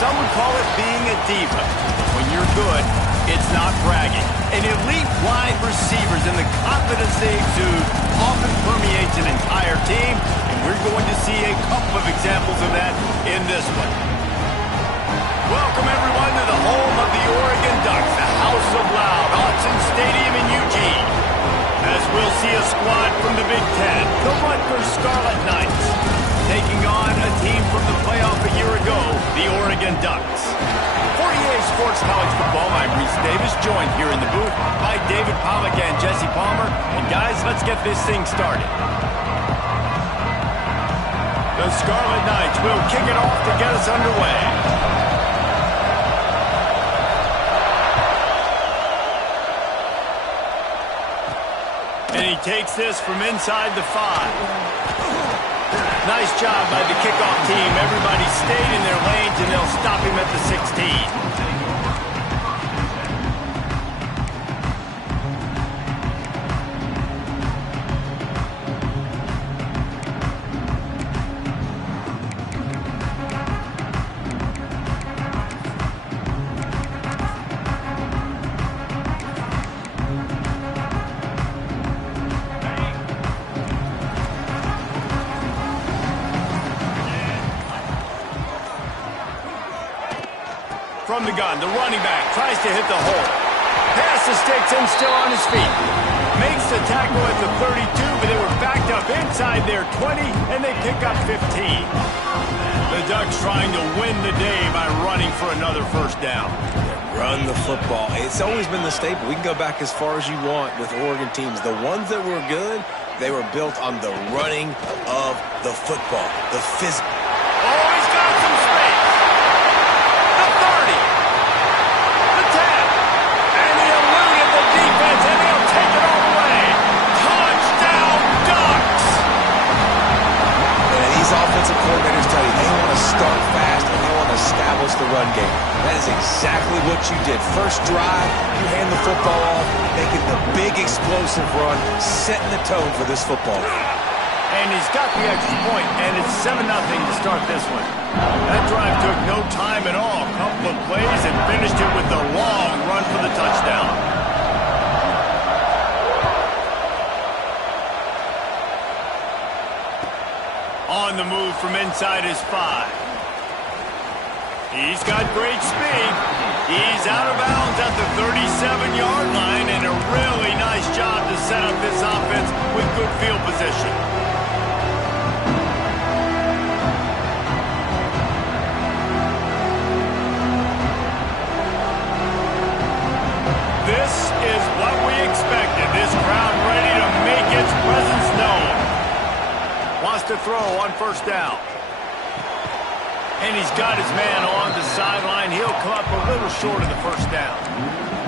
some would call it being a diva. When you're good, it's not bragging. And elite wide receivers and the confidence they exude often permeates an entire team, and we're going to see a couple of examples of that in this one. Welcome, everyone, to the home of the Oregon Ducks, the House of Loud, Autzen Stadium in Eugene. As we'll see a squad from the Big Ten, the Rutgers Scarlet Knights, taking on a team from the playoff a year ago, the Oregon Ducks. For EA Sports College Football, I'm Reese Davis, joined here in the booth by David Pollack and Jesse Palmer. And guys, let's get this thing started. The Scarlet Knights will kick it off to get us underway. And he takes this from inside the 5. Nice job by the kickoff team. Everybody stayed in their lanes, and they'll stop him at the 16. From the gun, the running back tries to hit the hole. Pass the sticks and still on his feet. Makes the tackle at the 32, but they were backed up inside their 20, and they pick up 15. The Ducks trying to win the day by running for another first down. Run the football. It's always been the staple. We can go back as far as you want with Oregon teams. The ones that were good, they were built on the running of the football, the physical. Oh, he's got some space. The 30. The 10. And he eluded the defense, and he'll take it all the way. Touchdown, Ducks! And these offensive coordinators tell you they want to start fast and they want to establish the run game. That is exactly what you did. First drive, you hand the football off, making the big explosive run, setting the tone for this football game. And he's got the extra point, and it's 7-0 to start this one. That drive took no time at all. A couple of plays and finished it with the long run for the touchdown. On the move from inside his 5. He's got great speed. He's out of bounds at the 37-yard line, and a really nice job to set up this offense with good field position. This is what we expected. This crowd ready to make its presence known. Wants to throw on first down. And he's got his man on the sideline. He'll come up a little short of the first down.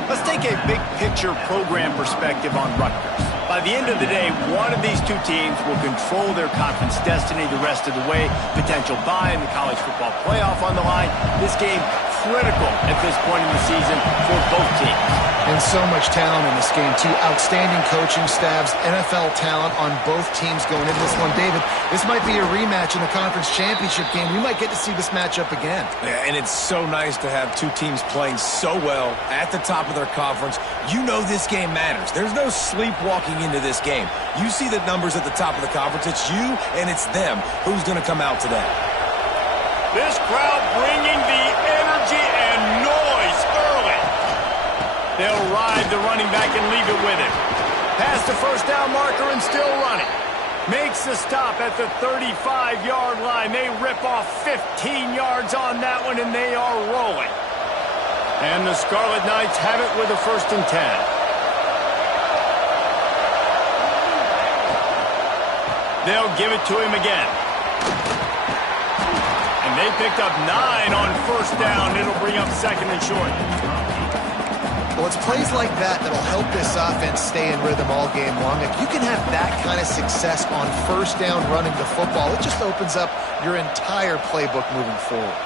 Let's take a big-picture program perspective on Rutgers. By the end of the day, one of these two teams will control their conference destiny the rest of the way. Potential bye in the college football playoff on the line. This game critical at this point in the season for both teams. And so much talent in this game, too. Outstanding coaching staffs, NFL talent on both teams going into this one. David, this might be a rematch in the conference championship game. We might get to see this matchup again. Yeah, and it's so nice to have two teams playing so well at the top of their conference. You know this game matters. There's no sleepwalking into this game. You see the numbers at the top of the conference. It's you and it's them. Who's going to come out today? This crowd bringing the energy and noise early. They'll ride the running back and leave it with him. Past the first down marker and still running. Makes the stop at the 35-yard line. They rip off 15 yards on that one, and they are rolling. And the Scarlet Knights have it with a 1st and 10. They'll give it to him again. And they picked up 9 on first down. It'll bring up 2nd and short. Well, it's plays like that that'll help this offense stay in rhythm all game long. If you can have that kind of success on first down running the football, it just opens up your entire playbook moving forward.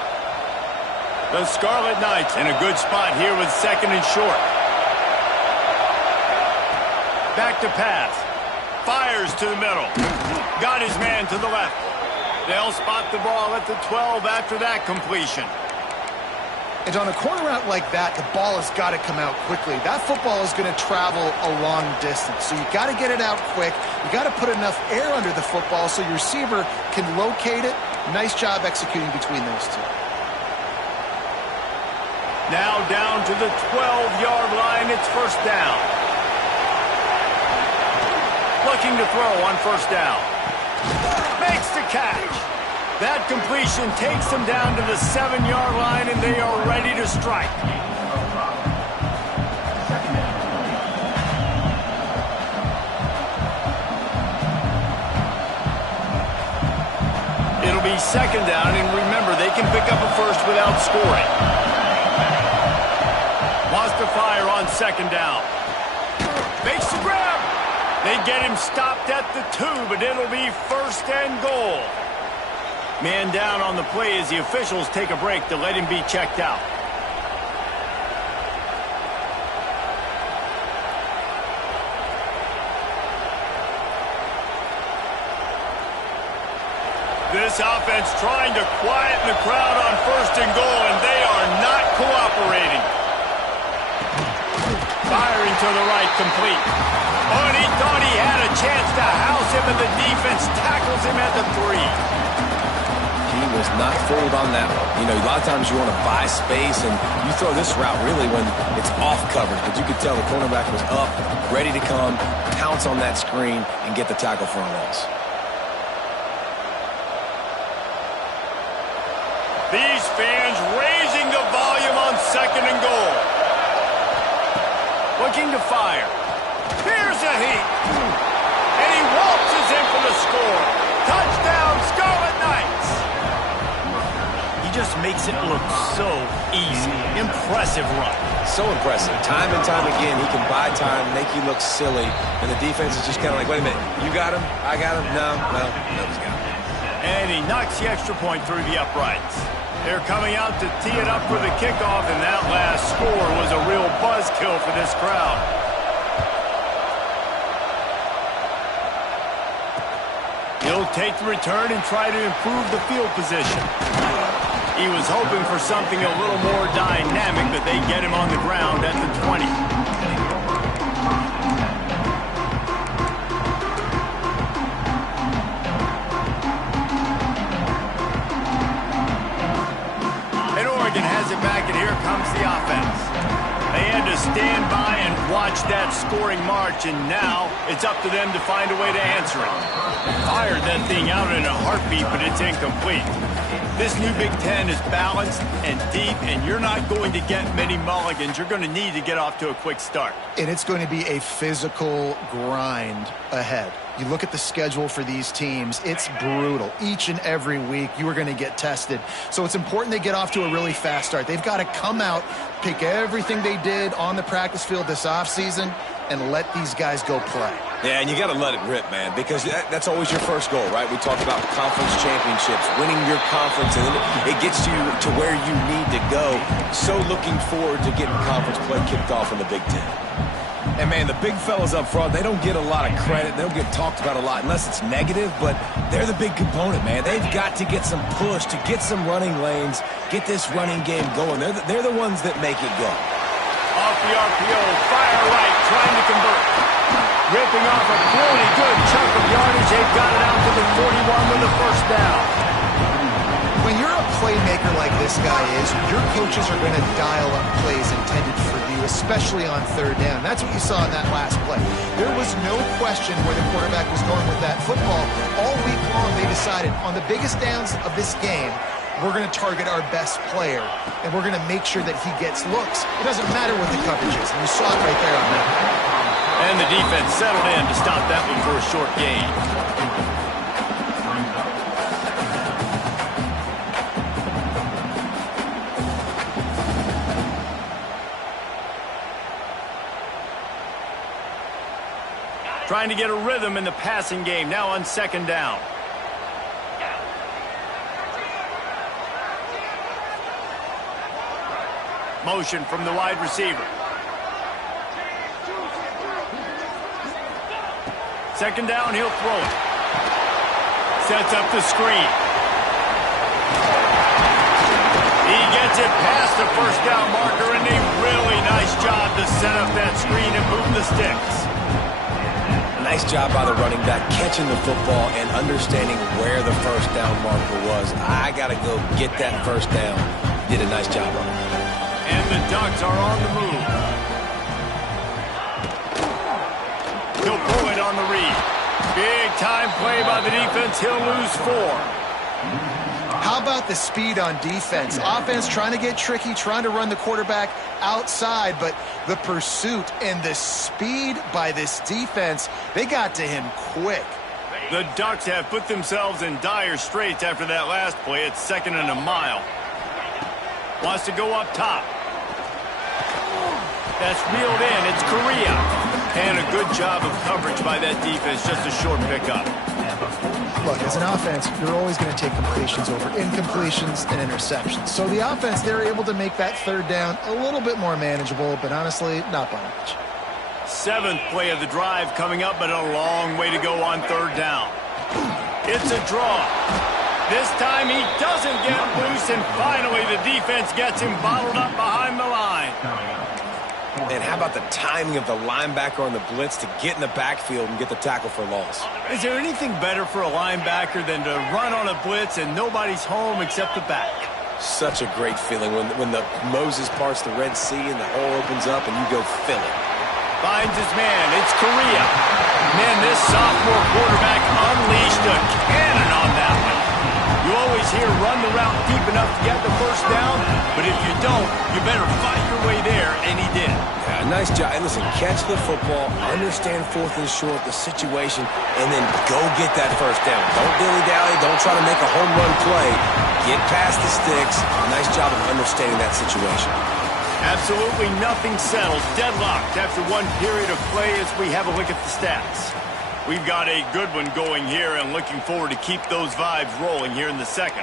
The Scarlet Knights in a good spot here with 2nd and short. Back to pass. Fires to the middle. Got his man to the left. They'll spot the ball at the 12 after that completion. And on a corner route like that, the ball has got to come out quickly. That football is going to travel a long distance. So you got to get it out quick. You got to put enough air under the football so your receiver can locate it. Nice job executing between those two. Now down to the 12-yard line. It's first down. Looking to throw on first down. Makes the catch. That completion takes them down to the 7-yard line, and they are ready to strike. It'll be second down, and remember, they can pick up a first without scoring. Wants to fire on second down. Makes the grab. They get him stopped at the 2, but it'll be first and goal. Man down on the play as the officials take a break to let him be checked out. This offense trying to quieten the crowd on first and goal, and they are not cooperating. Firing to the right, complete. Oh, and he thought he had a chance to house him, and the defense tackles him at the 3. He was not fooled on that one. You know, a lot of times you want to buy space, and you throw this route really when it's off coverage. But you could tell the cornerback was up, ready to come, pounce on that screen, and get the tackle for a loss. These fans raising the volume on second and goal. Looking to fire. Here's a heat. And he waltzes in for the score. Touchdown, Scarlet Knights. He just makes it look so easy. Impressive run. So impressive. Time and time again, he can buy time, make you look silly, and the defense is just kind of like, wait a minute, you got him? I got him? No, he's got him. And he knocks the extra point through the uprights. They're coming out to tee it up for the kickoff, and that last score was a real buzzkill for this crowd. He'll take the return and try to improve the field position. He was hoping for something a little more dynamic, but they get him on the ground at the 20. And Oregon has it back, and here comes the offense. They had to stand by and watch that scoring march, and now it's up to them to find a way to answer it. Fired that thing out in a heartbeat, but it's incomplete. This new Big Ten is balanced and deep, and you're not going to get many mulligans. You're going to need to get off to a quick start. And it's going to be a physical grind ahead. You look at the schedule for these teams, it's brutal. Each and every week, you are going to get tested. So it's important they get off to a really fast start. They've got to come out, pick everything they did on the practice field this offseason, and let these guys go play. Yeah, and you got to let it rip, man, because that's always your first goal, right? We talk about conference championships, winning your conference, and then it gets you to where you need to go. So looking forward to getting conference play kicked off in the Big Ten. And, man, the big fellas up front, they don't get a lot of credit. They don't get talked about a lot unless it's negative, but they're the big component, man. They've got to get some push, to get some running lanes, get this running game going. They're the ones that make it go. Off the RPO, fire right, trying to convert. Ripping off a really good chunk of yardage. They've got it out to the 41 with the first down. When you're a playmaker like this guy is, your coaches are going to dial up plays intended for you, especially on third down. That's what you saw in that last play. There was no question where the quarterback was going with that football. All week long, they decided on the biggest downs of this game, we're going to target our best player, and we're going to make sure that he gets looks. It doesn't matter what the coverage is, and you saw it right there on that. And the defense settled in to stop that one for a short gain. Trying to get a rhythm in the passing game, now on second down. Motion from the wide receiver. Second down, he'll throw it. Sets up the screen. He gets Gets it past the first down marker, and a really nice job to set up that screen and move the sticks. Nice job by the running back, catching the football and understanding where the first down marker was. I got to go get that first down. Did a nice job on it. And the Ducks are on the move. He'll pull it on the read. Big time play by the defense. He'll lose 4. How about the speed on defense? Offense trying to get tricky, trying to run the quarterback outside, but the pursuit and the speed by this defense, they got to him quick. The Ducks have put themselves in dire straits after that last play. It's 2nd and a mile. Wants to go up top. That's reeled in. It's Correa. And a good job of coverage by that defense. Just a short pickup. Look, as an offense, you're always going to take completions over incompletions and interceptions. So the offense, they're able to make that third down a little bit more manageable, but honestly, not by much. 7th play of the drive coming up, but a long way to go on 3rd down. It's a draw. This time he doesn't get loose, and finally the defense gets him bottled up behind the line. And how about the timing of the linebacker on the blitz to get in the backfield and get the tackle for loss? Is there anything better for a linebacker than to run on a blitz and nobody's home except the back? Such a great feeling when the Moses parts the Red Sea and the hole opens up and you go fill it. Finds his man. It's Correa. Man, this sophomore quarterback unleashed a cannon on that one. You always hear run the route deep enough to get the first down, but if you don't, you better fight your way there, and he did. Yeah, nice job. And listen, catch the football, understand 4th and short, the situation, and then go get that first down. Don't dilly-dally. Don't try to make a home run play. Get past the sticks. Nice job of understanding that situation. Absolutely nothing settled. Deadlocked after one period of play as we have a look at the stats. We've got a good one going here and looking forward to keep those vibes rolling here in the 2nd.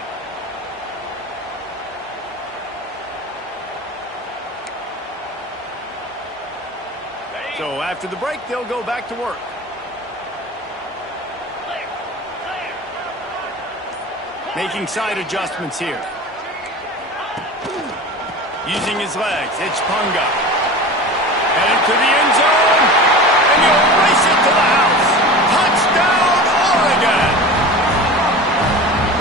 So after the break, they'll go back to work. Making side adjustments here. Using his legs, it's Punga. Headed to the end zone, and he'll race it to the house. Touchdown, Oregon!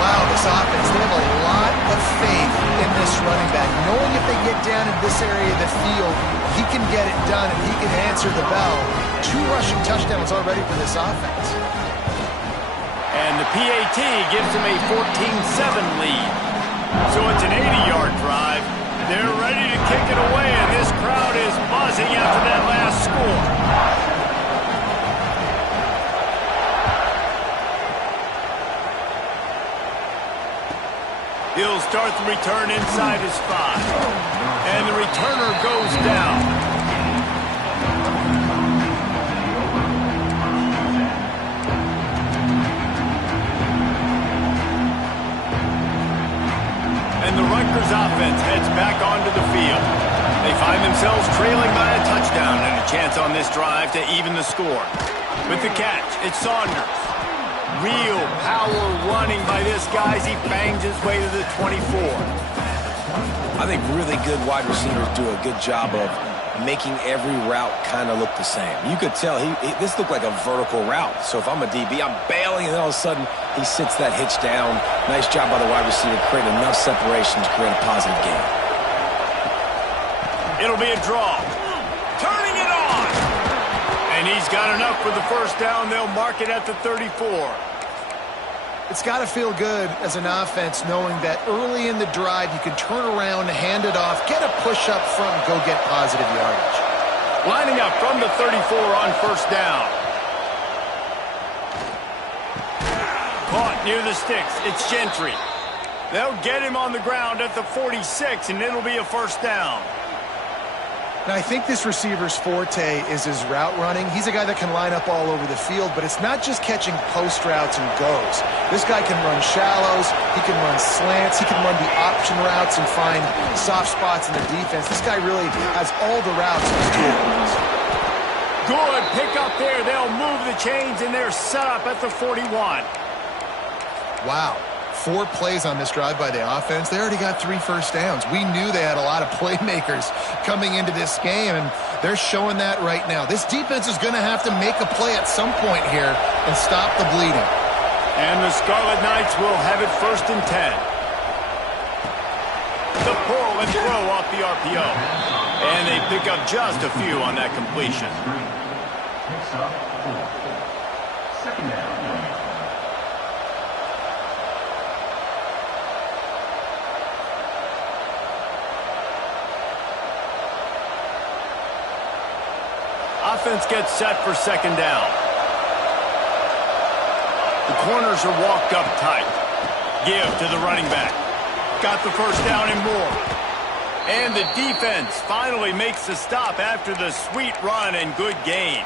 Wow, this offense, they have a lot of faith in this running back. Knowing if they get down in this area of the field, he can get it done and he can answer the bell. 2 rushing touchdowns already for this offense. And the PAT gives him a 14-7 lead. So it's an 80-yard drive. They're ready to kick it away, and this crowd is buzzing after that last score. He'll start the return inside his 5. And the returner goes down. And the Rutgers offense heads back onto the field. They find themselves trailing by a touchdown and a chance on this drive to even the score. With the catch, it's Saunders. Real power running by this guy as he bangs his way to the 24. I think really good wide receivers do a good job of making every route kind of look the same. You could tell this looked like a vertical route. So if I'm a DB, I'm bailing, and then all of a sudden he sits that hitch down. Nice job by the wide receiver, creating enough separation to create a positive gain. It'll be a draw. Turning it on. And he's got enough for the first down. They'll mark it at the 34. It's got to feel good as an offense knowing that early in the drive you can turn around, hand it off, get a push up front, and go get positive yardage. Lining up from the 34 on first down. Caught near the sticks. It's Gentry. They'll get him on the ground at the 46, and it'll be a first down. Now, I think this receiver's forte is his route running. He's a guy that can line up all over the field, but it's not just catching post routes and goes. This guy can run shallows, he can run slants, he can run the option routes and find soft spots in the defense. This guy really has all the routes in his toolbox. Good pick up there. They'll move the chains, and they're set up at the 41. Wow. 4 plays on this drive by the offense. They already got 3 first downs. We knew they had a lot of playmakers coming into this game, and they're showing that right now. This defense is going to have to make a play at some point here and stop the bleeding. And the Scarlet Knights will have it 1st and 10. The pull and throw off the RPO. And they pick up just a few on that completion. Second down. Offense gets set for 2nd down. The corners are walked up tight. Give to the running back. Got the 1st down and more. And the defense finally makes the stop after the sweet run and good gain.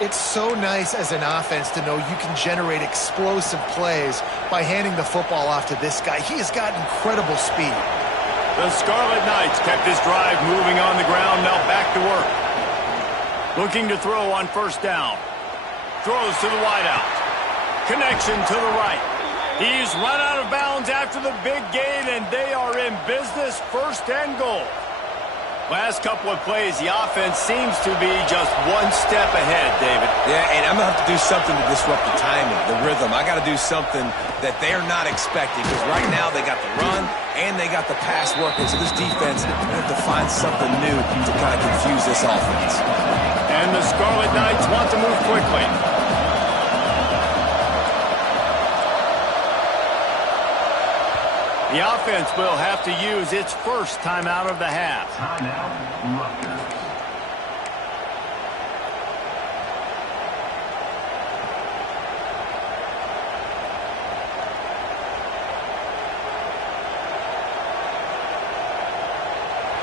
It's so nice as an offense to know you can generate explosive plays by handing the football off to this guy. He has got incredible speed. The Scarlet Knights kept this drive moving on the ground. Now back to work. Looking to throw on 1st down. Throws to the wideout. Connection to the right. He's run out of bounds after the big gain, and they are in business, 1st and goal. Last couple of plays, the offense seems to be just one step ahead, David. Yeah, and I'm going to have to do something to disrupt the timing, the rhythm. I got to do something that they're not expecting, because right now they got the run and they got the pass working, so this defense have to find something new to kind of confuse this offense. And the Scarlet Knights want to move quickly. The offense will have to use its 1st timeout of the half. Timeout, Rutgers.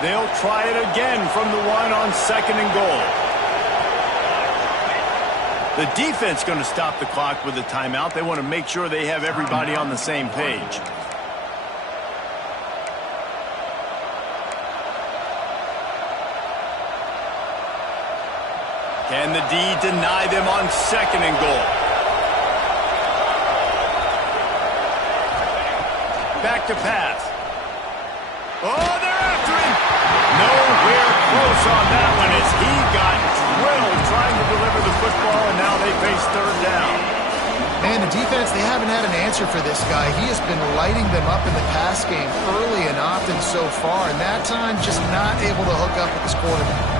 They'll try it again from the 1 on 2nd and goal. The defense going to stop the clock with a timeout. They want to make sure they have everybody on the same page. Can the D deny them on 2nd and goal? Back to pass. Oh, they're after him. Nowhere close on that one as he got drilled trying to deliver the football, and now they face 3rd down. Man, the defense, they haven't had an answer for this guy. He has been lighting them up in the pass game early and often so far, and that time just not able to hook up with his quarterback.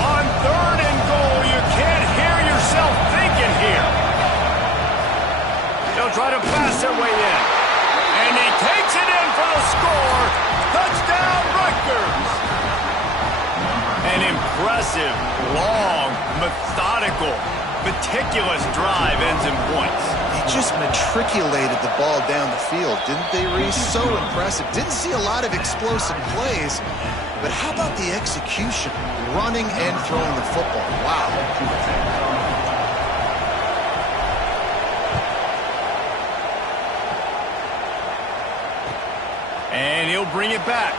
On 3rd and goal, you can't hear yourself thinking here. They'll try to pass their way in. And he takes it in for the score. Touchdown, Rutgers. An impressive, long, methodical, meticulous drive ends in points. They just matriculated the ball down the field, didn't they, Reese? So impressive. Didn't see a lot of explosive plays, but how about the execution? Running and throwing the football. Wow. And he'll bring it back.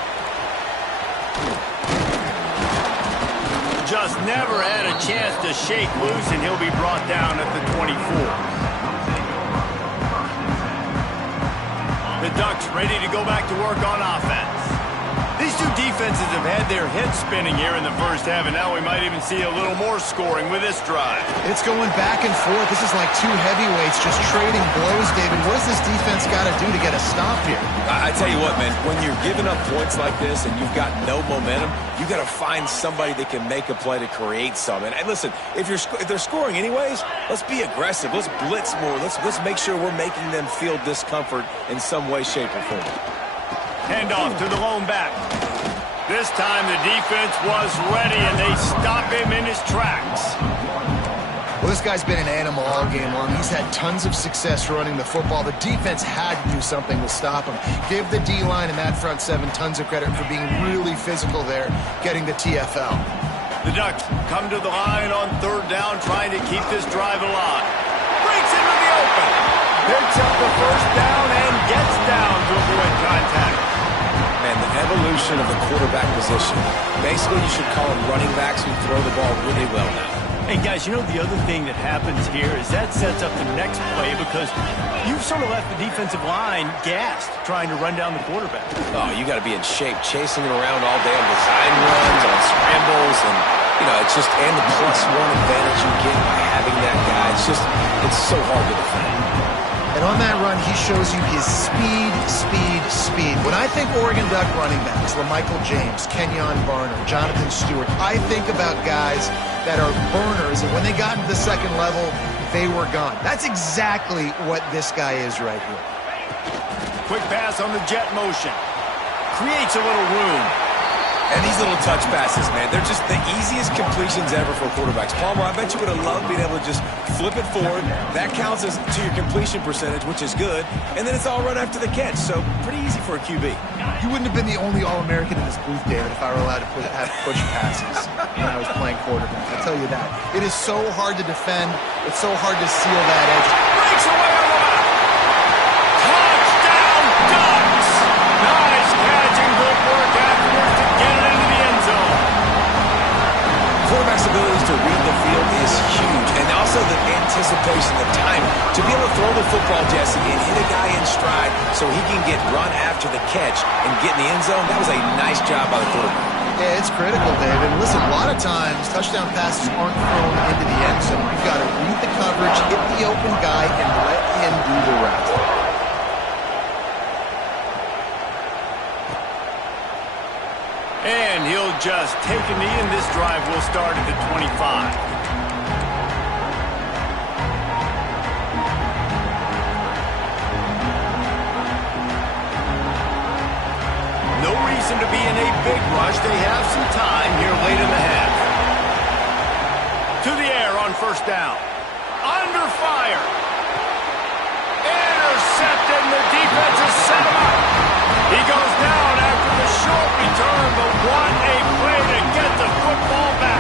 Just never had a chance to shake loose, and he'll be brought down at the 24. The Ducks ready to go back to work on offense. These two defenses have had their heads spinning here in the 1st half, and now we might even see a little more scoring with this drive. It's going back and forth. This is like 2 heavyweights just trading blows, David. What does this defense got to do to get a stop here? I tell you what, man, when you're giving up points like this and you've got no momentum, you got to find somebody that can make a play to create some. And listen, if they're scoring anyways, let's be aggressive. Let's blitz more. Let's make sure we're making them feel discomfort in some way, shape, or form. Handoff to the lone back. This time the defense was ready, and they stop him in his tracks. Well, this guy's been an animal all game long. He's had tons of success running the football. The defense had to do something to stop him. Give the D-line and that front 7 tons of credit for being really physical there, getting the TFL. The Ducks come to the line on 3rd down, trying to keep this drive alive. Breaks into the open. Picks up the 1st down and gets down to avoid contact. Man, the evolution of the quarterback position. Basically, you should call them running backs who throw the ball really well now. Hey, guys, you know the other thing that happens here is that sets up the next play because you've sort of left the defensive line gassed trying to run down the quarterback. Oh, you got to be in shape, chasing him around all day on design runs, on scrambles, and, you know, it's just, and the +1 advantage you get by having that guy. It's so hard to defend. And on that run, he shows you his speed. When I think Oregon Duck running backs, LaMichael James, Kenyon Barner, Jonathan Stewart, I think about guys that are burners, and when they got into the second level, they were gone. That's exactly what this guy is right here. Quick pass on the jet motion. Creates a little room. And these little touch passes, man, they're just the easiest completions ever for quarterbacks. Palmer, I bet you would have loved being able to just flip it forward. That counts as to your completion percentage, which is good. And then it's all run after the catch, so pretty easy for a QB. You wouldn't have been the only All-American in this booth, David, if I were allowed to have push passes when I was playing quarterback. I'll tell you that. It is so hard to defend. It's so hard to seal that edge. Breaks away on the left. Touchdown, Ducks! Nice catch and good work afterwards to get it into the end zone. Quarterback's abilities to read the field is huge, and also the anticipation, the time to be able to throw the football, Jesse, and hit a guy in stride so he can get run after the catch and get in the end zone. That was a nice job by the quarterback. Yeah, it's critical, David. Listen, a lot of times touchdown passes aren't thrown into the end zone. You've got to read the coverage, hit the open guy, and let him do the rest. And he'll just take a knee, and this drive will start at the 25. No reason to be in a big rush. They have some time here late in the half. To the air on first down. Under fire. Intercepted, and the defense has set him up. He goes down after the short return, but what a play to get the football back.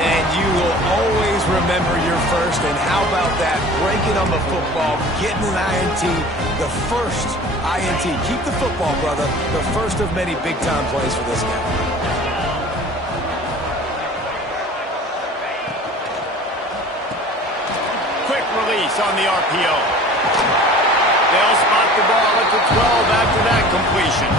And you will always remember your first, and how about that? Breaking on the football, getting an INT, the first INT. Keep the football, brother. The first of many big-time plays for this guy. Quick release on the RPO. They'll spot the ball at the 12 after that completion.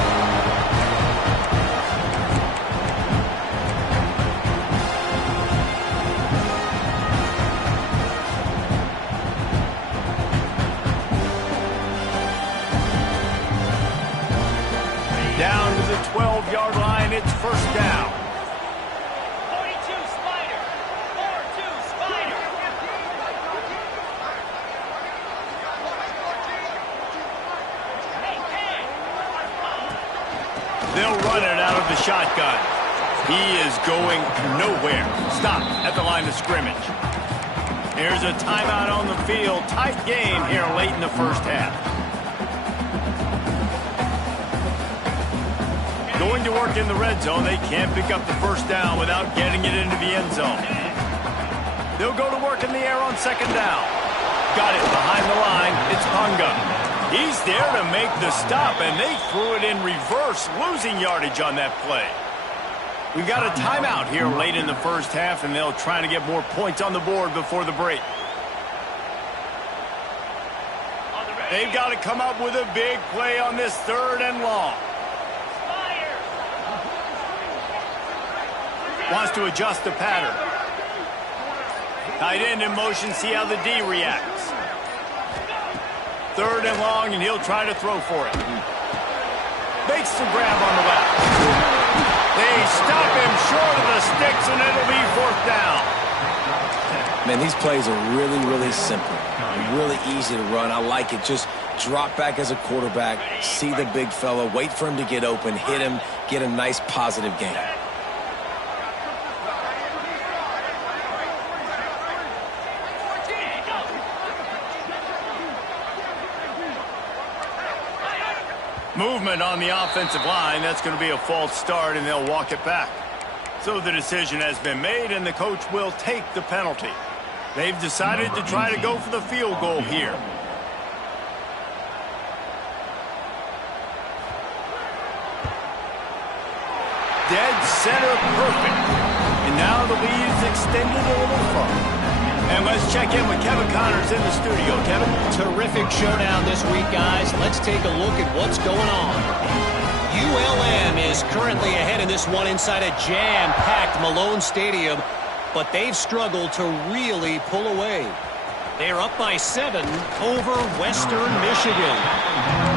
Down to the 12-yard line, it's first down. 42 Spider. 4-2 Spider. They'll run it out of the shotgun. He is going nowhere. Stop at the line of scrimmage. Here's a timeout on the field. Tight game here late in the first half. Going to work in the red zone. They can't pick up the first down without getting it into the end zone. They'll go to work in the air on second down. Got it behind the line. It's Punga. He's there to make the stop, and they threw it in reverse, losing yardage on that play. We've got a timeout here late in the first half, and they'll try to get more points on the board before the break. They've got to come up with a big play on this third and long. Wants to adjust the pattern. Tight end in motion, see how the D reacts. Third and long, and he'll try to throw for it. Makes the grab on the left. They stop him short of the sticks, and it'll be fourth down. Man, these plays are really, really simple. Really easy to run. I like it. Just drop back as a quarterback, see the big fella, wait for him to get open, hit him, get a nice positive gain. Movement on the offensive line. That's going to be a false start, and they'll walk it back. So the decision has been made, and the coach will take the penalty. They've decided to try to go for the field goal here. Dead center perfect. And now the lead is extended a little further. And let's check in with Kevin Connors in the studio. Kevin? Terrific showdown this week, guys. Let's take a look at what's going on. ULM is currently ahead in this one inside a jam-packed Malone Stadium, but they've struggled to really pull away. They're up by 7 over Western Michigan.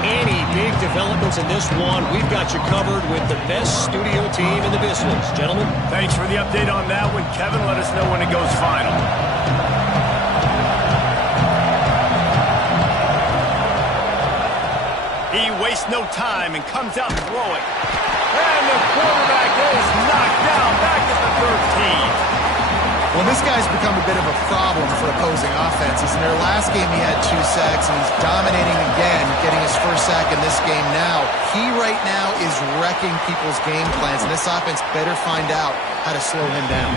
Any big developments in this one, we've got you covered with the best studio team in the business. Gentlemen? Thanks for the update on that one, Kevin. Let us know when it goes final. He wastes no time and comes out throwing. And the quarterback is knocked down back at the 13. Well, this guy's become a bit of a problem for opposing offenses. In their last game, he had 2 sacks, and he's dominating again, getting his first sack in this game now. He right now is wrecking people's game plans, and this offense better find out how to slow him down.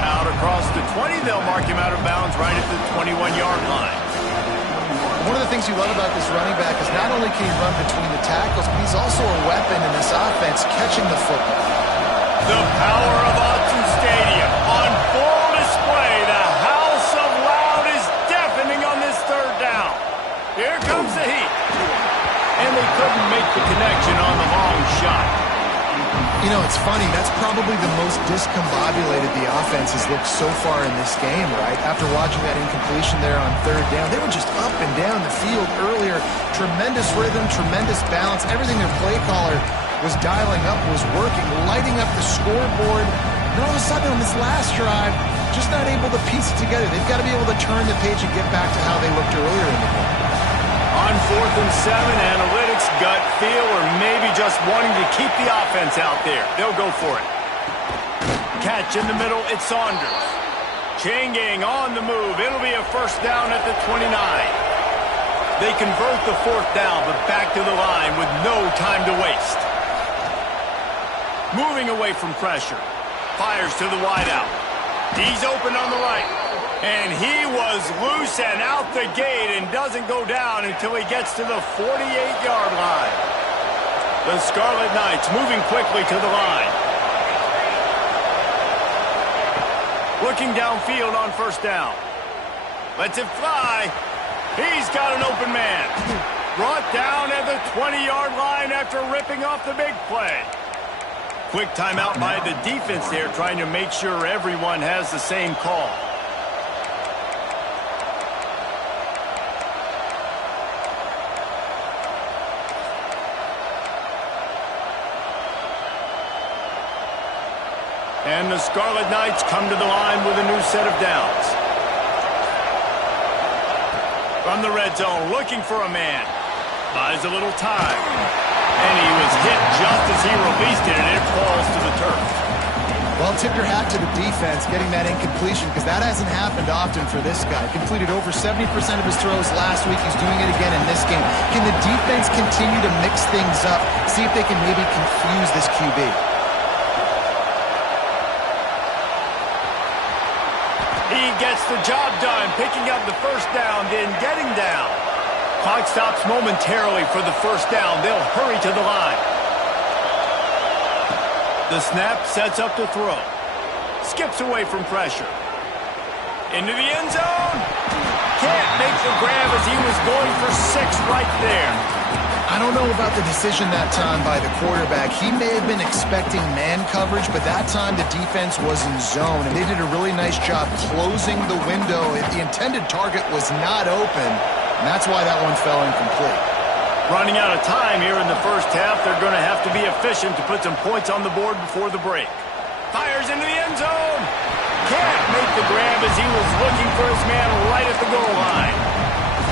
Out across the 20, they'll mark him out of bounds right at the 21-yard line. One of the things you love about this running back is not only can he run between the tackles, but he's also a weapon in this offense catching the football. The power of Autzen Stadium on full display. The house of loud is deafening on this third down. Here comes the heat. And they couldn't make the connection on the long shot. You know, it's funny. That's probably the most discombobulated the offense has looked so far in this game, right? After watching that incompletion there on third down, they were just up and down the field earlier. Tremendous rhythm, tremendous balance. Everything their play caller was dialing up, was working, lighting up the scoreboard. And all of a sudden on this last drive, just not able to piece it together. They've got to be able to turn the page and get back to how they looked earlier in the game. On 4th and 7, analytics, gut feel, or maybe just wanting to keep the offense out there. They'll go for it. Catch in the middle, it's Saunders. Chain gang on the move. It'll be a first down at the 29. They convert the 4th down, but back to the line with no time to waste. Moving away from pressure. Fires to the wideout. He's open on the right. And he was loose and out the gate and doesn't go down until he gets to the 48-yard line. The Scarlet Knights moving quickly to the line. Looking downfield on first down. Lets it fly. He's got an open man. Brought down at the 20-yard line after ripping off the big play. Quick timeout by the defense there, trying to make sure everyone has the same call. And the Scarlet Knights come to the line with a new set of downs. From the red zone, looking for a man. Buys a little time. And he was hit just as he released it, and it falls to the turf. Well, tip your hat to the defense getting that incompletion, because that hasn't happened often for this guy. Completed over 70% of his throws last week. He's doing it again in this game. Can the defense continue to mix things up, see if they can maybe confuse this QB? He gets the job done, picking up the first down, then getting down. Clock stops momentarily for the first down. They'll hurry to the line. The snap sets up to throw. Skips away from pressure. Into the end zone. Can't make the grab as he was going for 6 right there. I don't know about the decision that time by the quarterback. He may have been expecting man coverage, but that time the defense was in zone, and they did a really nice job closing the window. The intended target was not open, and that's why that one fell incomplete. Running out of time here in the first half, they're going to have to be efficient to put some points on the board before the break. Fires into the end zone. Can't make the grab as he was looking for his man right at the goal line.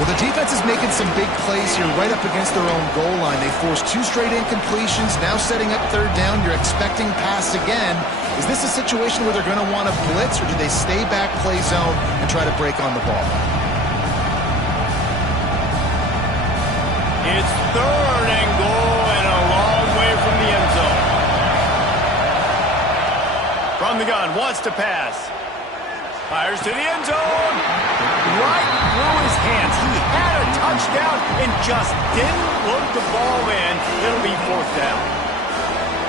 Well, the defense is making some big plays here right up against their own goal line. They forced 2 straight incompletions, now setting up third down. You're expecting pass again. Is this a situation where they're going to want to blitz, or do they stay back, play zone, and try to break on the ball? It's 3rd and goal and a long way from the end zone. From the gun, wants to pass. Fires to the end zone. Right through his hands. He had a touchdown and just didn't look the ball in. It'll be 4th down.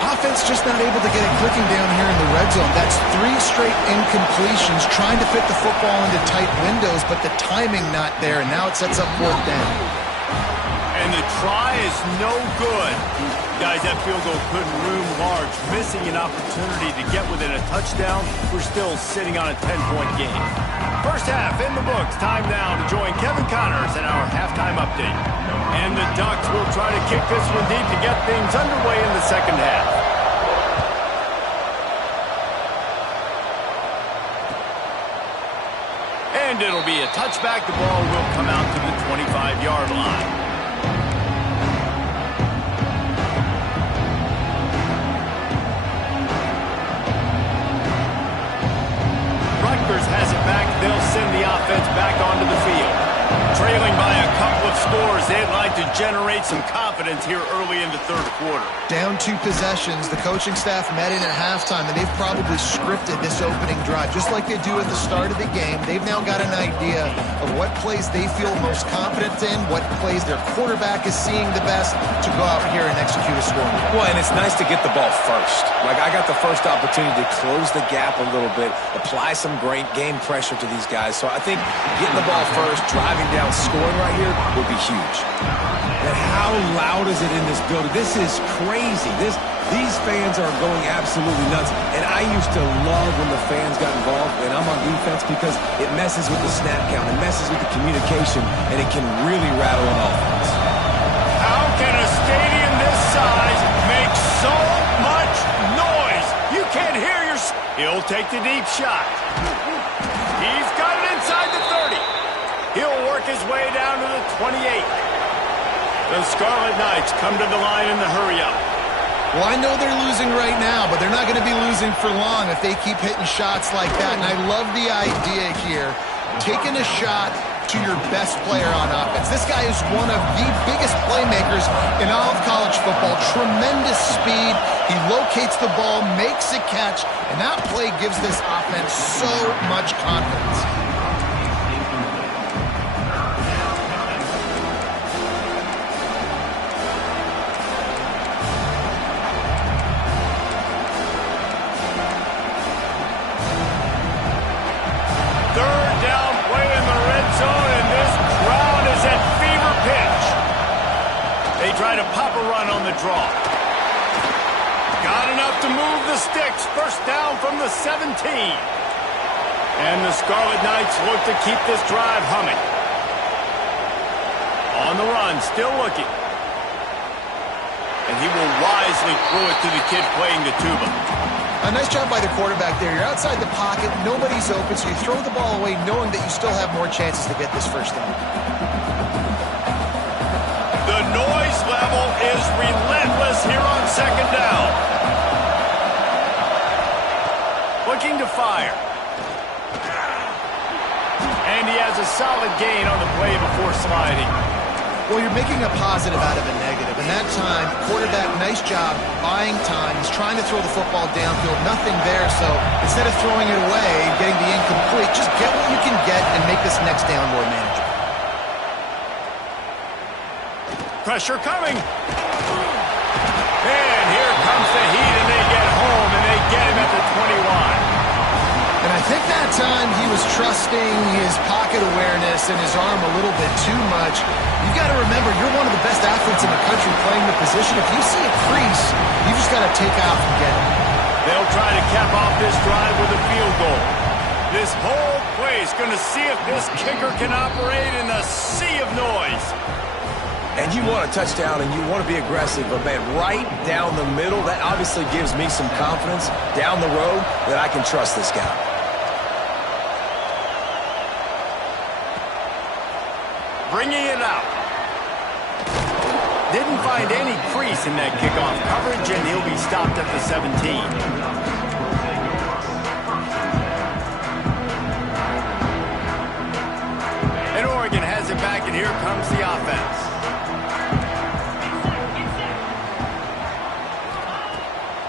Offense just not able to get it clicking down here in the red zone. That's 3 straight incompletions, trying to fit the football into tight windows, but the timing not there, and now it sets up 4th down. And the try is no good. Guys, that field goal couldn't loom large. Missing an opportunity to get within a touchdown. We're still sitting on a 10-point game. First half in the books. Time now to join Kevin Connors in our halftime update. And the Ducks will try to kick this one deep to get things underway in the second half. And it'll be a touchback. The ball will come out to the 25-yard line. Has it back. They'll send the offense back onto the field. Trailing by a couple of scores, they'd like to generate some confidence here early in the 3rd quarter. Down 2 possessions. The coaching staff met in at halftime, and they've probably scripted this opening drive. Just like they do at the start of the game, they've now got an idea of what plays they feel most confident in, what plays their quarterback is seeing the best to go out here and execute a scoring drive. Well, and it's nice to get the ball first. Like, I got the first opportunity to close the gap a little bit, apply some great game pressure to these guys. So I think getting the ball first, driving down, scoring right here would be huge. And how loud is it in this building? This is crazy. These fans are going absolutely nuts. And I used to love when the fans got involved, and I'm on defense, because it messes with the snap count, it messes with the communication, and it can really rattle an offense. How can a stadium this size make so much noise? You can't hear your... He'll take the deep shot. He's got it inside the 30. He'll work his way down to the 28. The Scarlet Knights come to the line in the hurry-up. Well, I know they're losing right now, but they're not going to be losing for long if they keep hitting shots like that. And I love the idea here, taking a shot to your best player on offense. This guy is one of the biggest playmakers in all of college football. Tremendous speed. He locates the ball, makes a catch, and that play gives this offense so much confidence. Try to pop a run on the draw. Got enough to move the sticks. First down from the 17. And the Scarlet Knights look to keep this drive humming. On the run, still looking. And he will wisely throw it to the kid playing the tuba. A nice job by the quarterback there. You're outside the pocket, nobody's open, so you throw the ball away knowing that you still have more chances to get this first down. The noise level is relentless here on 2nd down. Looking to fire. And he has a solid gain on the play before sliding. Well, you're making a positive out of a negative. And that time, quarterback, nice job buying time. He's trying to throw the football downfield. Nothing there, so instead of throwing it away, getting the incomplete, just get what you can get and make this next down more manageable. Pressure coming. And here comes the heat, and they get home, and they get him at the 20 line. And I think that time he was trusting his pocket awareness and his arm a little bit too much. You've got to remember, you're one of the best athletes in the country playing the position. If you see a crease, you just got to take off and get it. They'll try to cap off this drive with a field goal. This whole play is going to see if this kicker can operate in a sea of noise. And you want a touchdown and you want to be aggressive, but man, right down the middle, that obviously gives me some confidence down the road that I can trust this guy. Bringing it out. Didn't find any crease in that kickoff coverage, and he'll be stopped at the 17. And Oregon has it back, and here comes the offense.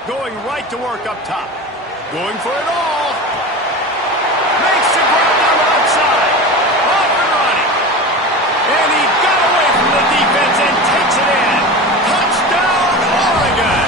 Going right to work up top. Going for it all. Makes the grab on the outside. Off and running. And he got away from the defense and takes it in. Touchdown, Oregon.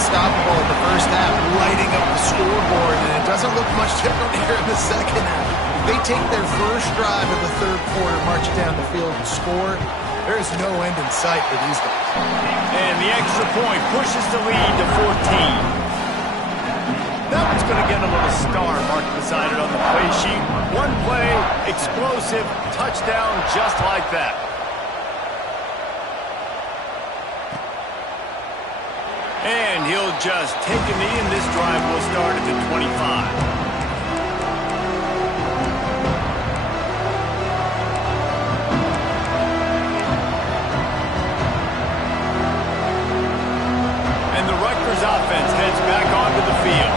unstoppable in the first half, lighting up the scoreboard, and it doesn't look much different here in the second half. They take their first drive of the third quarter, march down the field and score. There is no end in sight for these guys. And the extra point pushes the lead to 14. That one's going to get a little star mark beside it on the play sheet. One play, explosive, touchdown just like that. And he'll just take a knee, and this drive will start at the 25. Offense heads back onto the field.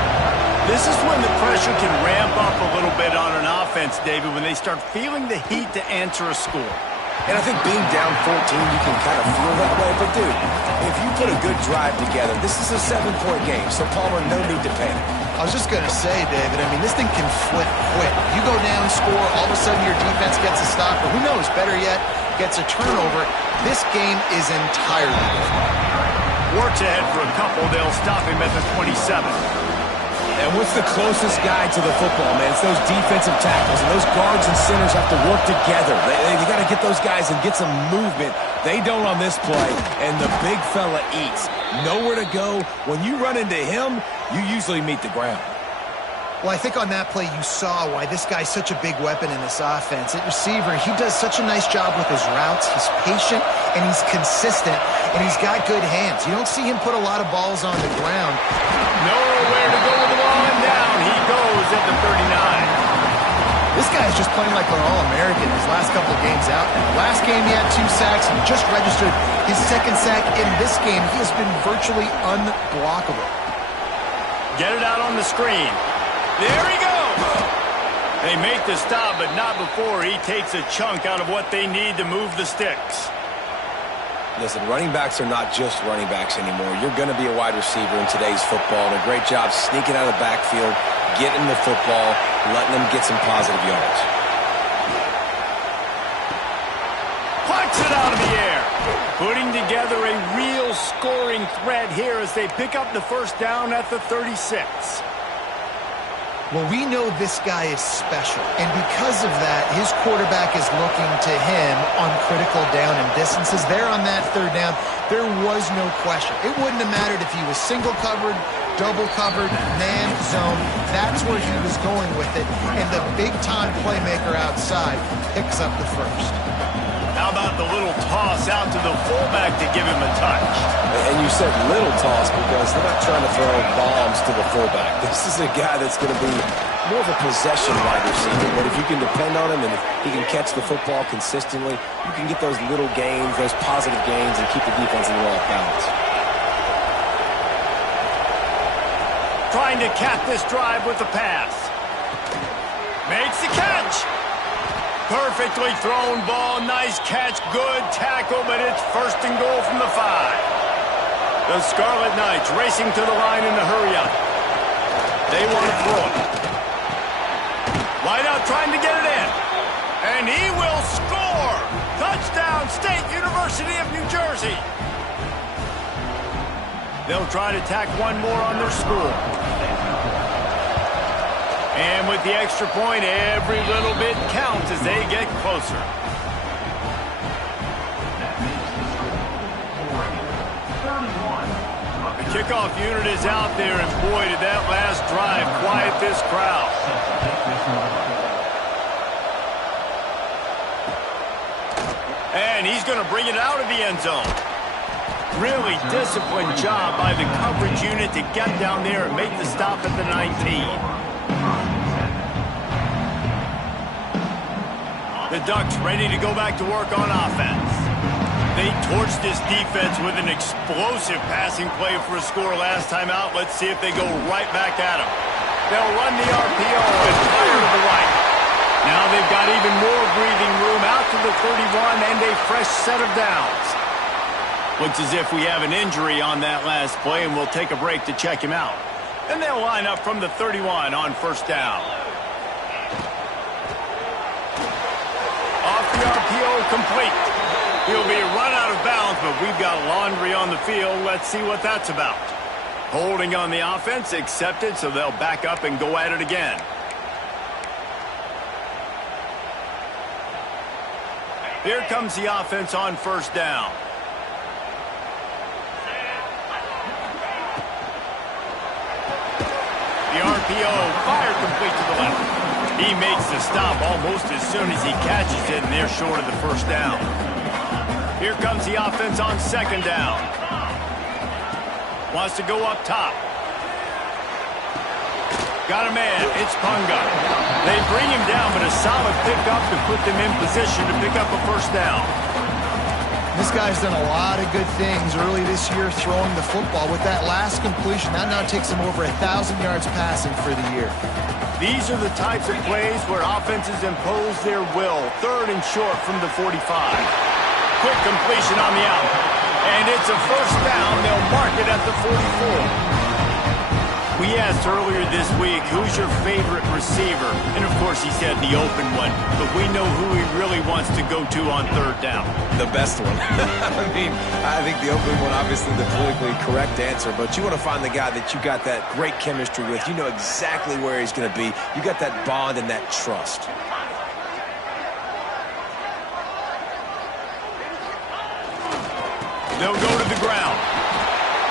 This is when the pressure can ramp up a little bit on an offense, David, when they start feeling the heat to answer a score. And I think being down 14, you can kind of feel that way. But, dude, if you put a good drive together, this is a 7-point game, so, Palmer, no need to panic. I was just going to say, David, I mean, this thing can flip quick. You go down, score, all of a sudden your defense gets a stop, or who knows, better yet, gets a turnover. This game is entirely different. Works ahead for a couple. They'll stop him at the 27. And what's the closest guy to the football, man? It's those defensive tackles, and those guards and centers have to work together. They got to get those guys and get some movement. They don't on this play, and the big fella eats. Nowhere to go. When you run into him, you usually meet the ground. Well, I think on that play you saw why this guy's such a big weapon in this offense. At receiver, he does such a nice job with his routes. He's patient, and he's consistent, and he's got good hands. You don't see him put a lot of balls on the ground. Nowhere to go with the ball, and down he goes at the 39. This guy is just playing like an All-American his last couple of games out now. Last game he had 2 sacks. He just registered his 2nd sack in this game. He has been virtually unblockable. Get it out on the screen. There he goes. They make the stop, but not before he takes a chunk out of what they need to move the sticks. Listen, running backs are not just running backs anymore. You're going to be a wide receiver in today's football, and a great job sneaking out of the backfield, getting the football, letting them get some positive yards. Plucks it out of the air. Putting together a real scoring threat here as they pick up the first down at the 36. Well, we know this guy is special, and because of that, his quarterback is looking to him on critical down and distances. There on that 3rd down, there was no question. It wouldn't have mattered if he was single covered, double covered, man, zone. That's where he was going with it, and the big-time playmaker outside picks up the first. How about the little toss out to the fullback to give him a touch? And you said little toss because they're not trying to throw bombs to the fullback. This is a guy that's going to be more of a possession wide receiver, but if you can depend on him and if he can catch the football consistently, you can get those little gains, those positive gains, and keep the defense in the off balance. Trying to cap this drive with the pass. Makes the catch. Perfectly thrown ball, nice catch, good tackle, but it's 1st and goal from the 5. The Scarlet Knights racing to the line in the hurry-up. They want to throw it. Wide out trying to get it in. And he will score! Touchdown, State University of New Jersey. They'll try to tack one more on their score. And with the extra point, every little bit counts as they get closer. The kickoff unit is out there, and boy, did that last drive quiet this crowd. And he's going to bring it out of the end zone. Really disciplined job by the coverage unit to get down there and make the stop at the 19. The Ducks ready to go back to work on offense. They torched this defense with an explosive passing play for a score last time out. Let's see if they go right back at them. They'll run the RPO and fire to the right. Now they've got even more breathing room out to the 31 and a fresh set of downs. Looks as if we have an injury on that last play, and we'll take a break to check him out. And they'll line up from the 31 on 1st down. Off the RPO, complete. He'll be run out of bounds, but we've got laundry on the field. Let's see what that's about. Holding on the offense, accepted, so they'll back up and go at it again. Here comes the offense on first down. The RPO fired complete to the left. He makes the stop almost as soon as he catches it, and they're short of the first down. Here comes the offense on second down. Wants to go up top. Got a man. It's Punga. They bring him down, but a solid pickup to put them in position to pick up a first down. This guy's done a lot of good things early this year throwing the football. With that last completion, that now takes him over 1,000 yards passing for the year. These are the types of plays where offenses impose their will. Third and short from the 45. Quick completion on the out. And it's a first down. They'll mark it at the 44. We asked earlier this week, who's your favorite receiver? And, of course, he said the open one. But we know who he really wants to go to on third down. The best one. I think the open one, obviously the politically correct answer. But you want to find the guy that you got that great chemistry with. You know exactly where he's going to be. You got that bond and that trust. They'll go to the ground.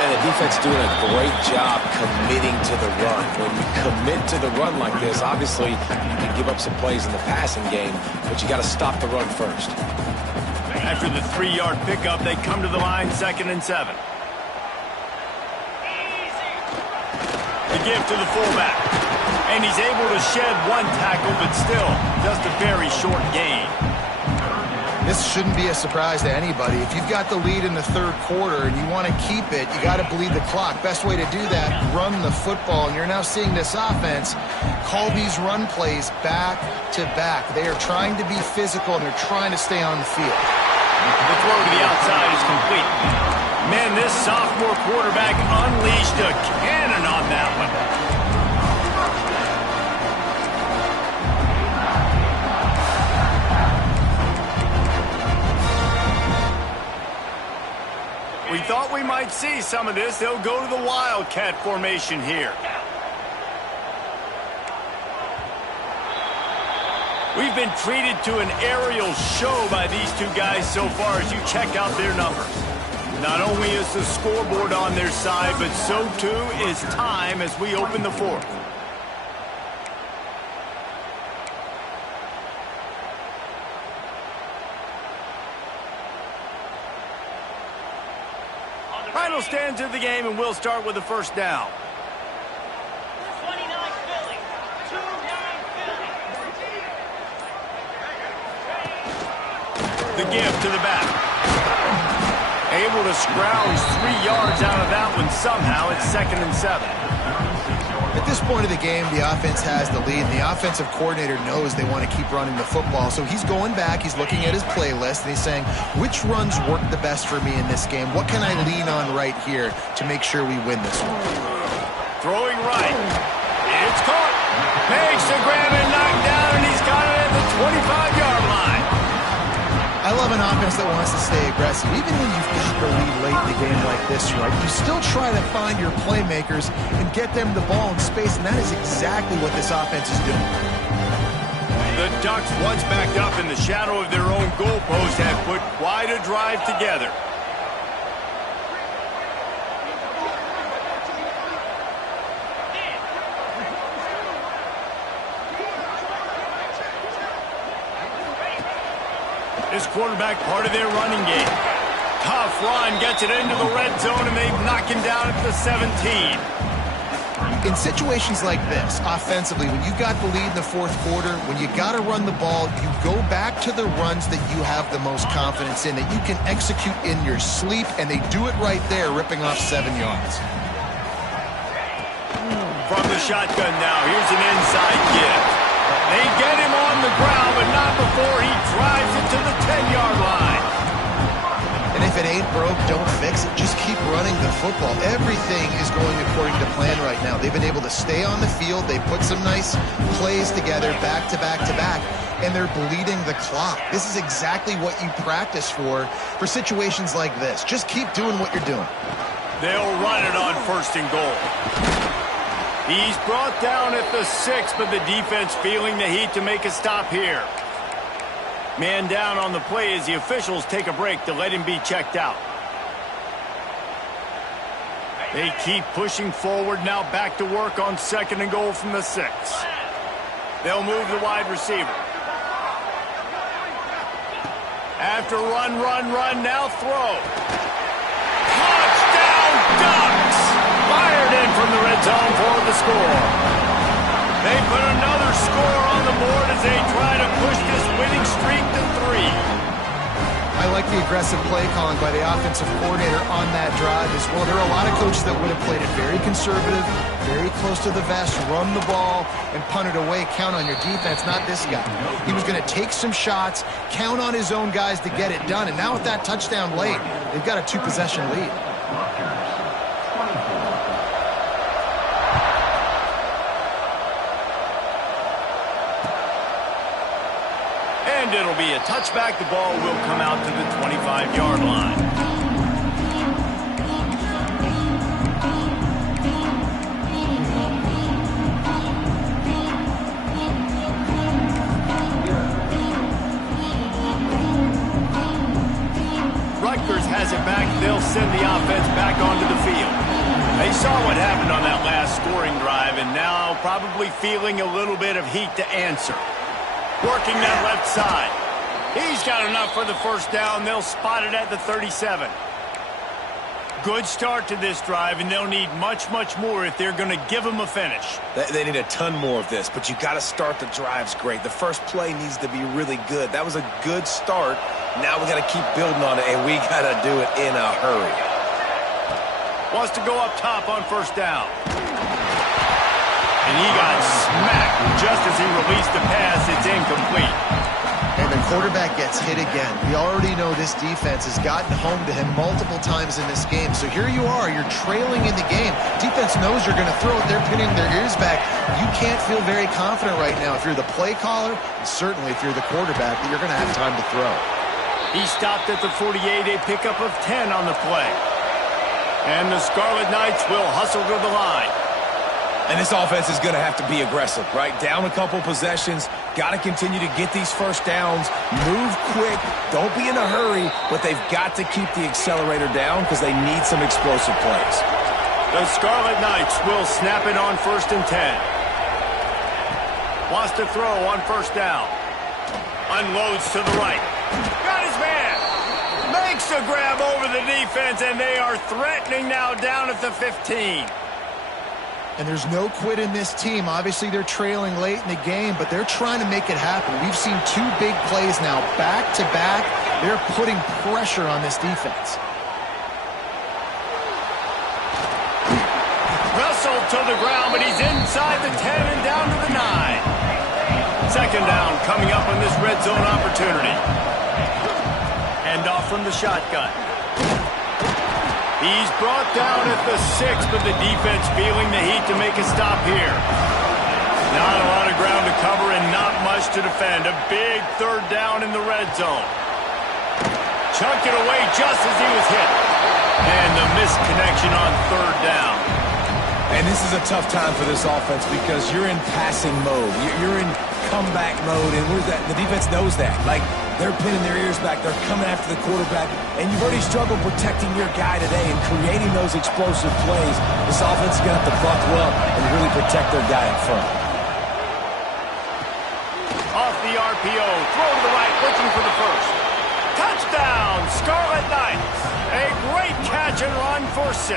And the defense doing a great job committing to the run. When you commit to the run like this, obviously you can give up some plays in the passing game, but you got to stop the run first. After the 3-yard pickup, they come to the line, 2nd and 7. The give to the fullback. And he's able to shed one tackle, but still just a very short gain. This shouldn't be a surprise to anybody. If you've got the lead in the third quarter and you want to keep it, you got to bleed the clock. Best way to do that, run the football. And you're now seeing this offense call these run plays back to back. They are trying to be physical, and they're trying to stay on the field. The throw to the outside is complete. Man, this sophomore quarterback unleashed a cannon on that one. We thought we might see some of this. They'll go to the Wildcat formation here. We've been treated to an aerial show by these two guys so far as you check out their numbers. Not only is the scoreboard on their side, but so too is time as we open the fourth. Final stands of the game, and we'll start with the first down. 29 Philly. 2-9 Philly. The give to the back. Able to scrounge 3 yards out of that one somehow. It's 2nd and 7. At this point of the game, the offense has the lead, and the offensive coordinator knows they want to keep running the football. So he's going back, he's looking at his playlist, and he's saying, which runs work the best for me in this game? What can I lean on right here to make sure we win this one? Throwing right. It's caught. Makes the grab and knocked down, and he's got it at the 25-yard line. I love an offense that wants to stay aggressive. Even when you've got the lead late in the game like this, right, you still try to find your playmakers and get them the ball in space, and that is exactly what this offense is doing. The Ducks, once backed up in the shadow of their own goalpost, have put quite a drive together. This quarterback part of their running game. Tough run, gets it into the red zone, and they knock him down at the 17. In situations like this, offensively, when you've got the lead in the fourth quarter, when you got to run the ball, you go back to the runs that you have the most confidence in, that you can execute in your sleep, and they do it right there, ripping off 7 yards. From the shotgun now, here's an inside give. They get him on the ground, but not before he drives it to the 10-yard line. And if it ain't broke, don't fix it. Just keep running the football. Everything is going according to plan right now. They've been able to stay on the field. They put some nice plays together back to back to back, and they're bleeding the clock. This is exactly what you practice for situations like this. Just keep doing what you're doing. They'll run it on 1st and goal. He's brought down at the 6, but the defense feeling the heat to make a stop here. Man down on the play as the officials take a break to let him be checked out. They keep pushing forward, now back to work on 2nd and goal from the 6. They'll move the wide receiver. After run, now throw. Touchdown Ducks! Fired in from the red zone for the score. They put another score on the board as they try to push this winning streak to 3. I like the aggressive play calling by the offensive coordinator on that drive as well. There are a lot of coaches that would have played it very conservative, very close to the vest, run the ball, and punt it away. Count on your defense, not this guy. He was going to take some shots, count on his own guys to get it done. And now with that touchdown late, they've got a 2-possession lead. And it'll be a touchback. The ball will come out to the 25-yard line. Rutgers has it back. They'll send the offense back onto the field. They saw what happened on that last scoring drive and now probably feeling a little bit of heat to answer. Working that left side. He's got enough for the 1st down. They'll spot it at the 37. Good start to this drive, and they'll need much, much more if they're going to give them a finish. They need a ton more of this, but you got to start the drives great. The first play needs to be really good. That was a good start. Now we got to keep building on it, and we got to do it in a hurry. Wants to go up top on 1st down. And he got smacked just as he released the pass. It's incomplete. And the quarterback gets hit again. We already know this defense has gotten home to him multiple times in this game. So here you are, you're trailing in the game. Defense knows you're going to throw it. They're pinning their ears back. You can't feel very confident right now if you're the play caller, and certainly if you're the quarterback, that you're going to have time to throw. He stopped at the 48, a pickup of 10 on the play. And the Scarlet Knights will hustle to the line. And this offense is going to have to be aggressive, right? Down a couple possessions. Got to continue to get these 1st downs. Move quick. Don't be in a hurry, but they've got to keep the accelerator down because they need some explosive plays. The Scarlet Knights will snap it on 1st and 10. Wants to throw on 1st down. Unloads to the right. Got his man. Makes a grab over the defense, and they are threatening now down at the 15. And there's no quit in this team. Obviously, they're trailing late in the game, but they're trying to make it happen. We've seen 2 big plays now, back-to-back. They're putting pressure on this defense. Wrestled to the ground, but he's inside the 10 and down to the 9. 2nd down coming up on this red zone opportunity. Hand off from the shotgun. He's brought down at the 6, but the defense feeling the heat to make a stop here. Not a lot of ground to cover and not much to defend. A big 3rd down in the red zone. Chunked it away just as he was hit. And the misconnection on 3rd down. And this is a tough time for this offense because you're in passing mode. You're in comeback mode, and the defense knows that. Like, they're pinning their ears back. They're coming after the quarterback, and you've already struggled protecting your guy today and creating those explosive plays. This offense is going to have to buckle up and really protect their guy in front. Off the RPO, throw to the right, looking for the 1st. Touchdown, Scarlet Knights. A great catch and run for 6.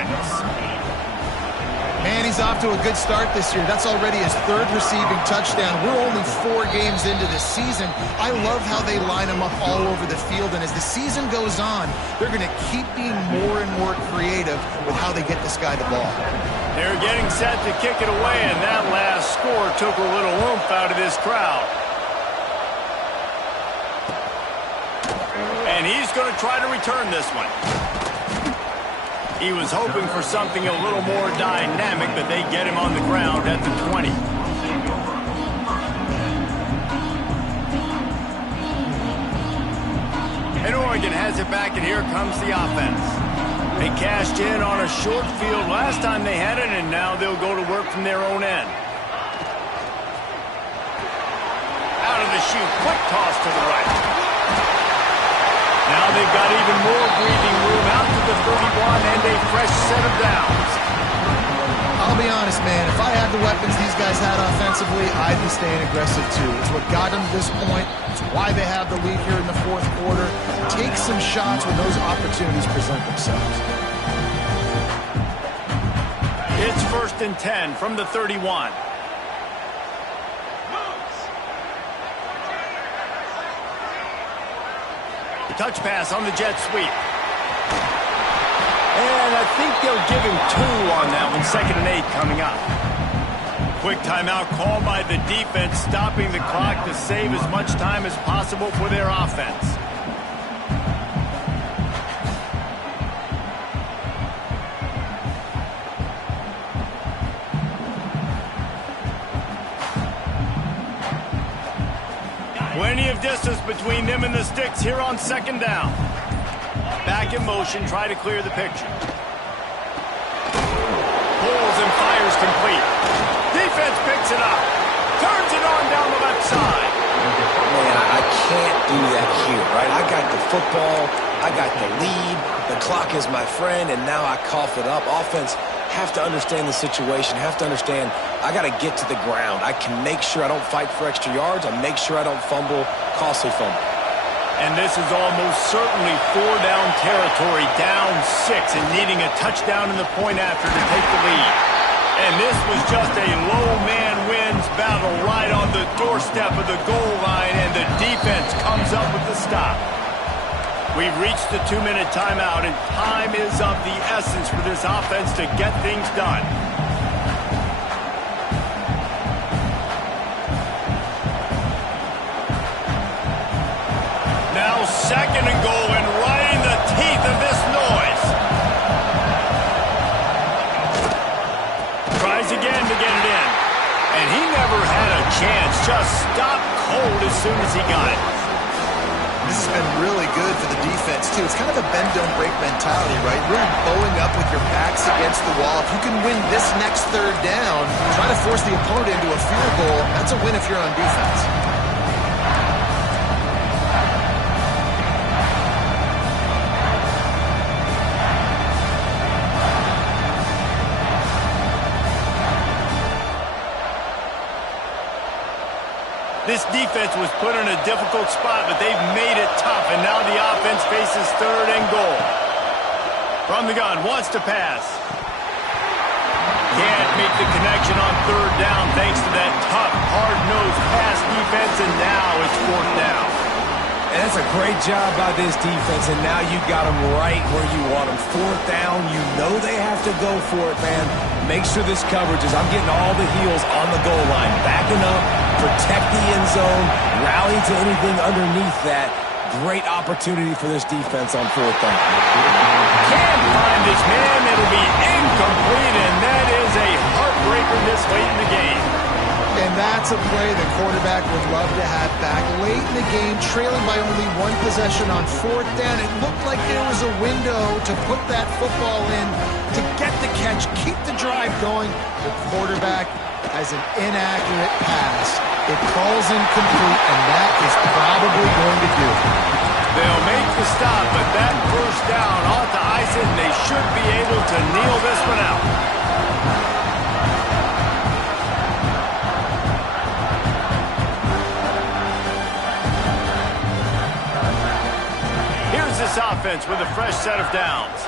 Man, he's off to a good start this year. That's already his 3rd receiving touchdown. We're only 4 games into the season. I love how they line him up all over the field, and as the season goes on, they're going to keep being more and more creative with how they get this guy the ball. They're getting set to kick it away, and that last score took a little oomph out of this crowd. And he's going to try to return this one. He was hoping for something a little more dynamic, but they get him on the ground at the 20. And Oregon has it back, and here comes the offense. They cashed in on a short field last time they had it, and now they'll go to work from their own end. Out of the chute, quick toss to the right. Now they've got even more breathing room out to the 31 and a fresh set of downs. I'll be honest, man. If I had the weapons these guys had offensively, I'd be staying aggressive too. It's what got them to this point. It's why they have the lead here in the fourth quarter. Take some shots when those opportunities present themselves. It's 1st and 10 from the 31. The touch pass on the jet sweep. And I think they'll give him 2 on that one. 2nd and 8 coming up. Quick timeout called by the defense, stopping the clock to save as much time as possible for their offense. Plenty of distance between them and the sticks here on 2nd down. Back in motion, try to clear the picture. Pulls and fires complete. Defense picks it up. Turns it on down the left side. Man, I can't do that here, right? I got the football. I got the lead. The clock is my friend, and now I cough it up. Offense have to understand the situation, have to understand I got to get to the ground. I can make sure I don't fight for extra yards. I make sure I don't fumble, costly fumble. And this is almost certainly 4-down territory, down 6, and needing a touchdown in the point after to take the lead. And this was just a low man wins battle right on the doorstep of the goal line, and the defense comes up with the stop. We've reached the 2-minute timeout, and time is of the essence for this offense to get things done. Now 2nd and goal, and right in the teeth of this noise. Tries again to get it in. And he never had a chance. Just stopped cold as soon as he got it. This has been really good for the defense, too. It's kind of a bend-don't-break mentality, right? Really bowing up with your backs against the wall. If you can win this next 3rd down, try to force the opponent into a field goal, that's a win if you're on defense. This defense was put in a difficult spot, but they've made it tough, and now the offense faces 3rd and goal. From the gun, wants to pass. Can't make the connection on 3rd down thanks to that tough, hard-nosed pass defense, and now it's 4th down. And that's a great job by this defense, and now you got them right where you want them. 4th down, you know they have to go for it, man. Make sure this coverage is, I'm getting all the heels on the goal line, backing up, protect the end zone, rally to anything underneath that. Great opportunity for this defense on 4th down. Can't find his man. It'll be incomplete, and that is a heartbreaker this late in the game. And that's a play the quarterback would love to have back. Late in the game, trailing by only 1 possession on 4th down. It looked like there was a window to put that football in, to get the catch, keep the drive going. The quarterback has an inaccurate pass. It falls incomplete, and that is probably going to do it. They'll make the stop, but that 1st down ought to ice it, and they should be able to kneel this one out. Here's this offense with a fresh set of downs.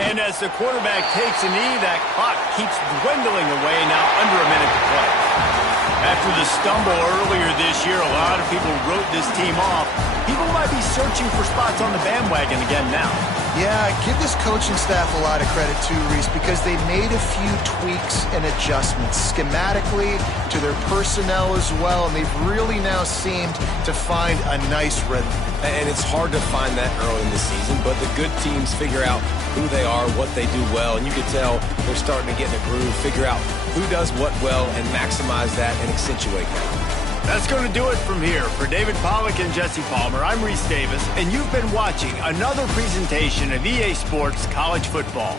And as the quarterback takes a knee, that clock keeps dwindling away, now under a minute to play. After the stumble earlier this year, a lot of people wrote this team off. People might be searching for spots on the bandwagon again now. Yeah, give this coaching staff a lot of credit too, Reese, because they made a few tweaks and adjustments schematically to their personnel as well, and they've really now seemed to find a nice rhythm. And it's hard to find that early in the season, but the good teams figure out who they are, what they do well, and you can tell they're starting to get in a groove, figure out who does what well, and maximize that and accentuate that. That's going to do it from here. For David Pollack and Jesse Palmer, I'm Reese Davis, and you've been watching another presentation of EA Sports College Football.